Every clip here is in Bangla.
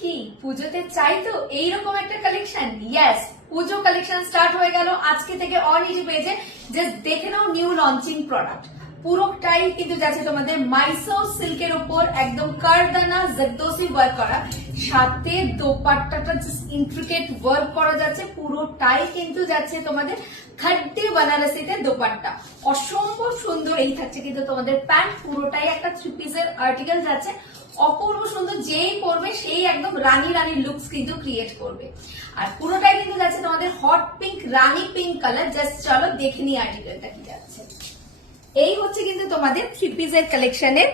কি পুজোতে চাই তো এইরকম একটা কালেকশন। ইয়েস, পুজো কালেকশন স্টার্ট হয়ে গেল আজকে থেকে অন ইজি পেজে। জাস্ট দেখে নাও নিউ লঞ্চিং প্রোডাক্ট। পুরোটাই কিন্তু যাচ্ছে তোমাদের মাইসো সিল্কের উপর একদম কারদানা জরদোসি ওয়ার্ক করা, সাথে দোপাট্টাটা জাস্ট ইন্ট্রিকেট ওয়ার্ক করা যাচ্ছে। পুরোটাই কিন্তু যাচ্ছে তোমাদের খাদ্দি বানারসিতে দোপাট্টা, অসম্ভব সুন্দর। এই থাকছে কিন্তু তোমাদের প্যান্ট, পুরোটাই একটা থ্রি পিসের আর্টিকেল যাচ্ছে, অপূর্ব সুন্দর। যেই পরবে সেই একদম রানী রানী লুকস কিন্তু ক্রিয়েট করবে। আর পুরোটাই কিন্তু যাচ্ছে তোমাদের হট পিঙ্ক, রানী পিঙ্ক কালার। জাস্ট চলো দেখে নিই আর্টিকেলটা কি যাচ্ছে। এই হচ্ছে কিন্তু তোমাদের থ্রি পিসের কালেকশনের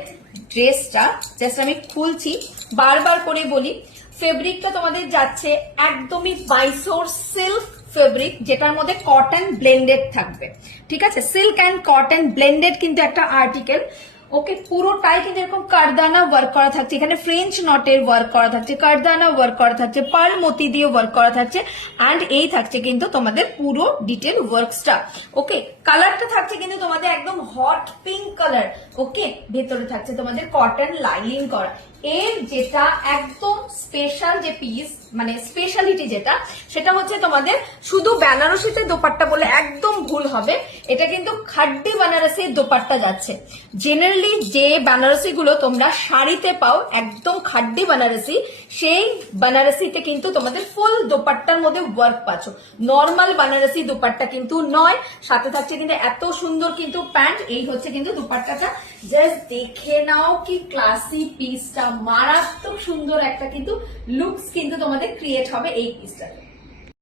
ড্রেসটা। জাস্ট আমি খুলছি, বারবার করে বলি ফেব্রিকটা তোমাদের যাচ্ছে একদমই মাইসোর সিল্ক ফেব্রিক, যেটার মধ্যে কটন ব্লেন্ডেড থাকবে। ঠিক আছে, সিল্ক অ্যান্ড কটন ব্লেন্ডেড কিন্তু একটা আর্টিকেল। ওকে, পুরোটাই কিন্তু এরকম কারদানা ওয়ার্ক করা থাকছে, এখানে ফ্রেঞ্চ নটের ওয়ার্ক করা থাকছে, কারদানা ওয়ার্ক করা থাকছে, পার্ল মতি দিয়ে ওয়ার্ক করা থাকছে। অ্যান্ড এই থাকছে কিন্তু তোমাদের পুরো ডিটেল ওয়ার্কসটা। ওকে, কালারটা থাকছে কিন্তু তোমাদের একদম হট পিঙ্ক কালার। ওকে, ভেতরে থাকছে তোমাদের কটন লাইনিং করা। এর যেটা একদম স্পেশাল যে পিস, মানে স্পেশালিটি যেটা, সেটা হচ্ছে তোমাদের শুধু বেনারসিতে দোপাট্টা বলে একদম ভুল হবে। এটা কিন্তু খাড্ডি বেনারসি দোপাট্টা যাচ্ছে। জেনারেলি যে বেনারসি গুলো তোমরা শাড়িতে পাও একদম খাড্ডি বেনারসি, সেই বেনারসিতে কিন্তু তোমাদের ফুল দোপাট্টার মধ্যে ওয়ার্ক পাচ্ছ। নর্মাল বেনারসি দোপাট্টা কিন্তু নয়। সাথে থাকছে কিন্তু এত সুন্দর কিন্তু প্যান্ট। এই হচ্ছে কিন্তু দোপাট্টাটা। জাস্ট দেখে নাও কি ক্লাসি পিসটা, মারাত্মক সুন্দর একটা কিন্তু লুকস কিন্তু তোমাদের ক্রিয়েট হবে এই পিসটাতে।